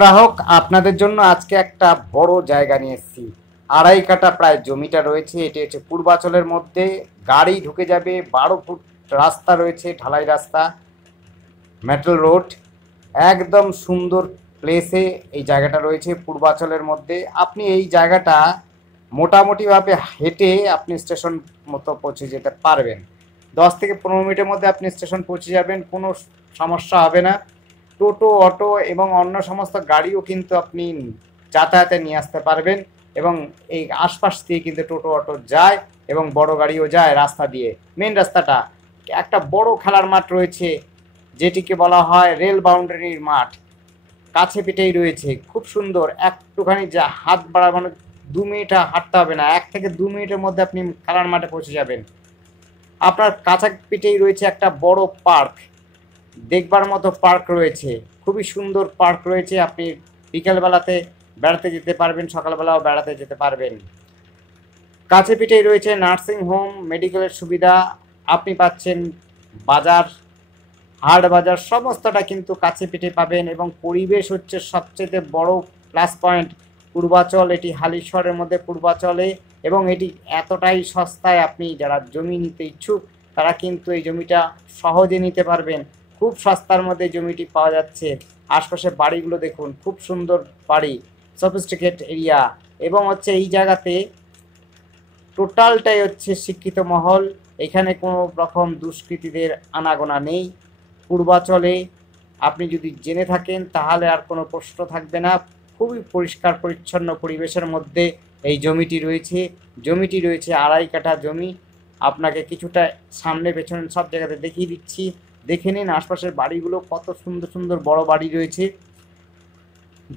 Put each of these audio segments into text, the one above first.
গ্রাহক আপনাদের জন্য আজকে একটা বড় জায়গা নিয়ে এসেছি। 2.5 কাঠা প্রায় জমিটা রয়েছে। এটি হচ্ছে পূর্বাচলের মধ্যে। গাড়ি ঢুকে যাবে, 12 ফুট রাস্তা রয়েছে, ঢালাই রাস্তা, মেটাল রোড। একদম সুন্দর প্লেসে এই জায়গাটা রয়েছে পূর্বাচলের মধ্যে। আপনি এই জায়গাটা মোটামুটিভাবে হেঁটে আপনি স্টেশন মতো পৌঁছে যেতে পারবেন। 10 থেকে 15 মিনিটের মধ্যে আপনি স্টেশন পৌঁছে যাবেন, কোনো সমস্যা হবে না। টোটো, অটো এবং অন্য সমস্ত গাড়িও কিন্তু আপনি যাতায়াতে নিয়ে আসতে পারবেন। এবং এই আশপাশ দিয়ে কিন্তু টোটো, অটো যায় এবং বড় গাড়িও যায় রাস্তা দিয়ে। মেন রাস্তাটা একটা বড় খেলার মাঠ রয়েছে, যেটিকে বলা হয় রেল বাউন্ডারির মাঠ। কাছে পিঠেই রয়েছে, খুব সুন্দর। একটুখানি যা হাত বাড়ানো, 2 মিনিট হাঁটতে হবে না, 1 থেকে 2 মিনিটের মধ্যে আপনি খেলার মাঠে পৌঁছে যাবেন। আপনার কাছা পিঠেই রয়েছে একটা বড় পার্ক, দেখবার মতো পার্ক রয়েছে, খুবই সুন্দর পার্ক রয়েছে। আপনি বিকেলবেলাতে বেড়াতে যেতে পারবেন, সকালবেলাও বেড়াতে যেতে পারবেন। কাছে পিঠেই রয়েছে নার্সিং হোম, মেডিকেলের সুবিধা। আপনি পাচ্ছেন বাজার, হাট বাজার, সমস্তটা কিন্তু কাছে পিঠে পাবেন। এবং পরিবেশ হচ্ছে সবচেয়ে বড় প্লাস পয়েন্ট। পূর্বাচল, এটি হালিশহরের মধ্যে পূর্বাচলে, এবং এটি এতটাই সস্তায়, আপনি যারা জমি নিতে ইচ্ছুক তারা কিন্তু এই জমিটা সহজে নিতে পারবেন। খুব সস্তার মধ্যে জমিটি পাওয়া যাচ্ছে। আশপাশে বাড়িগুলো দেখুন, খুব সুন্দর বাড়ি, সফিস্টিকেট এরিয়া। এবং হচ্ছে এই জায়গাতে টোটালটাই হচ্ছে শিক্ষিত মহল। এখানে কোনো রকম দুষ্কৃতীদের আনাগোনা নেই। পূর্বাচলে আপনি যদি জেনে থাকেন তাহলে আর কোনো প্রশ্ন থাকবে না। খুবই পরিষ্কার পরিচ্ছন্ন পরিবেশের মধ্যে এই জমিটি রয়েছে। জমিটি রয়েছে 2.5 কাঠা জমি। আপনাকে কিছুটা সামনে পেছনে সব জায়গাতে দেখিয়ে দিচ্ছি, দেখে নিন। আশপাশের বাড়িগুলো কত সুন্দর সুন্দর বড় বাড়ি রয়েছে।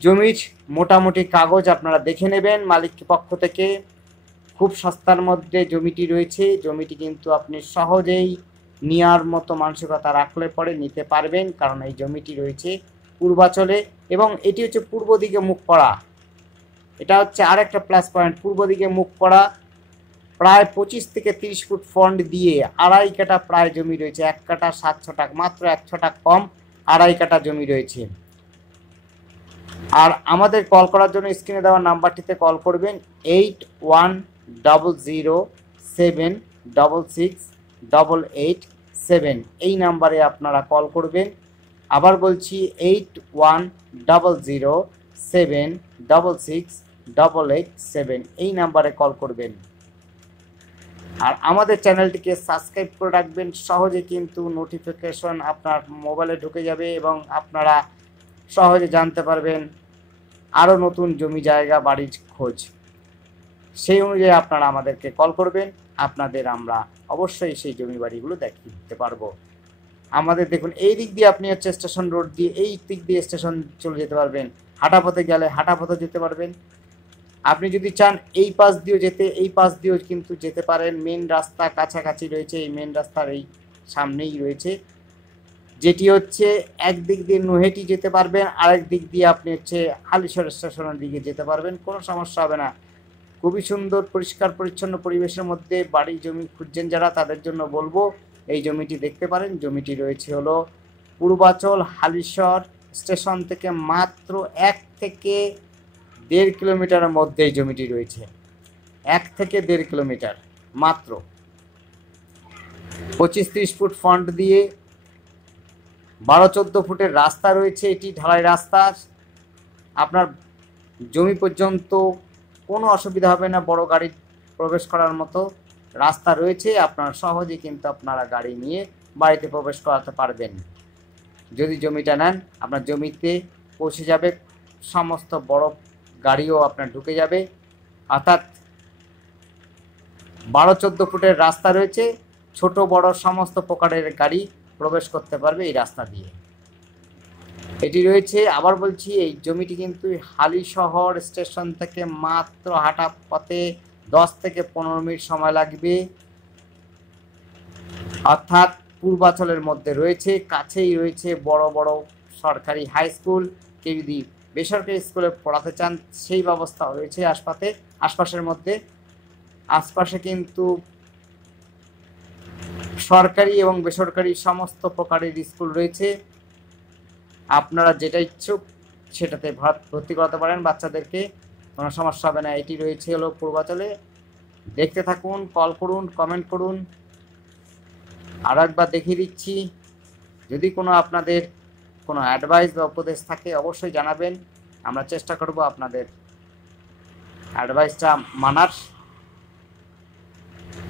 জমির মোটামুটি কাগজ আপনারা দেখে নেবেন মালিক পক্ষ থেকে। খুব সস্তার মধ্যে জমিটি রয়েছে। জমিটি কিন্তু আপনি সহজেই নেওয়ার মতো মানসিকতা রাখলে পরে নিতে পারবেন, কারণ এই জমিটি রয়েছে পূর্বাচলে এবং এটি হচ্ছে পূর্ব দিকে মুখ করা। এটা হচ্ছে আরেকটা প্লাস পয়েন্ট, পূর্ব দিকে মুখ করা। প্রায় 25 থেকে 30 ফুট ফন্ড দিয়ে 2.5 কাঠা প্রায় জমি রয়েছে। 1 কাঠা 7 ছটাক, মাত্র 1 ছটাক কম 2.5 কাঠা জমি রয়েছে। আর আমাদের কল করার জন্য স্ক্রিনে দেওয়া নাম্বারটিতে কল করবেন, 8100766887। এই নাম্বারে আপনারা কল করবেন। আবার বলছি, 8100766887। এই নাম্বারে কল করবেন। আর আমাদের চ্যানেলটিকে সাবস্ক্রাইব করে রাখবেন, সহজে কিন্তু নোটিফিকেশন আপনার মোবাইলে ঢুকে যাবে এবং আপনারা সহজে জানতে পারবেন আরও নতুন জমি জায়গা বাড়ির খোঁজ। সেই অনুযায়ী আপনারা আমাদেরকে কল করবেন, আপনাদের আমরা অবশ্যই সেই জমি বাড়িগুলো দেখিয়ে দিতে পারবো। আমাদের দেখুন, এই দিক দিয়ে আপনি হচ্ছে স্টেশন রোড দিয়ে, এই দিক দিয়ে স্টেশন চলে যেতে পারবেন। হাঁটা পথে গেলে হাঁটা পথে যেতে পারবেন। আপনি যদি চান এই পাশ দিয়েও যেতে, এই পাশ দিয়েও কিন্তু যেতে পারেন। মেন রাস্তা কাছাকাছি রয়েছে, এই মেন রাস্তার এই সামনেই রয়েছে, যেটি হচ্ছে একদিক দিয়ে নৈহাটি যেতে পারবেন, আরেক দিক দিয়ে আপনি হচ্ছে হালিশহর স্টেশনের দিকে যেতে পারবেন, কোনো সমস্যা হবে না। খুবই সুন্দর পরিষ্কার পরিচ্ছন্ন পরিবেশের মধ্যে বাড়ি জমি খুঁজছেন যারা, তাদের জন্য বলবো এই জমিটি দেখতে পারেন। জমিটি রয়েছে হলো পূর্বাচল হালিশহর স্টেশন থেকে মাত্র 1 থেকে 1.5 কিলোমিটারের মধ্যে এই জমিটি রয়েছে। 1 থেকে 1.5 কিলোমিটার মাত্র। 25-30 ফুট ফন্ট দিয়ে 12-14 ফুটের রাস্তা রয়েছে। এটি ঢালাই রাস্তা। আপনার জমি পর্যন্ত কোনো অসুবিধা হবে না, বড় গাড়ি প্রবেশ করার মতো রাস্তা রয়েছে। আপনারা সহজে কিন্তু আপনারা গাড়ি নিয়ে বাড়িতে প্রবেশ করাতে পারবেন। যদি জমিটা নেন, আপনার জমিতে পৌঁছে যাবে সমস্ত বড় গাড়িও আপনার ঢুকে যাবে। অর্থাৎ 12-14 ফুটের রাস্তা রয়েছে, ছোট বড় সমস্ত প্রকারের গাড়ি প্রবেশ করতে পারবে এই রাস্তা দিয়ে। এটি রয়েছে, আবার বলছি, এই জমিটি কিন্তু হালিশহর স্টেশন থেকে মাত্র হাঁটা পথে 10 থেকে 15 মিনিট সময় লাগবে। অর্থাৎ পূর্বাচলের মধ্যে রয়েছে, কাছেই রয়েছে বড় বড় সরকারি হাই স্কুল। কেউ যদি বেসরকারি স্কুলে পড়াতে চান সেই ব্যবস্থা রয়েছে আশপাশের মধ্যে। আশপাশে কিন্তু সরকারি এবং বেসরকারি সমস্ত প্রকারের স্কুল রয়েছে। আপনারা যেটা ইচ্ছুক সেটাতে ভর্তি করাতে পারেন বাচ্চাদেরকে, কোনো সমস্যা হবে না। এটি রয়েছে হলো পূর্বাচলে। দেখতে থাকুন, কল করুন, কমেন্ট করুন। আরও একবার দেখিয়ে দিচ্ছি। যদি কোনো আপনাদের কোনো অ্যাডভাইস বা উপদেশ থাকে অবশ্যই জানাবেন, আমরা চেষ্টা করব আপনাদের অ্যাডভাইসটা মানার।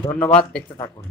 ধন্যবাদ, দেখতে থাকুন।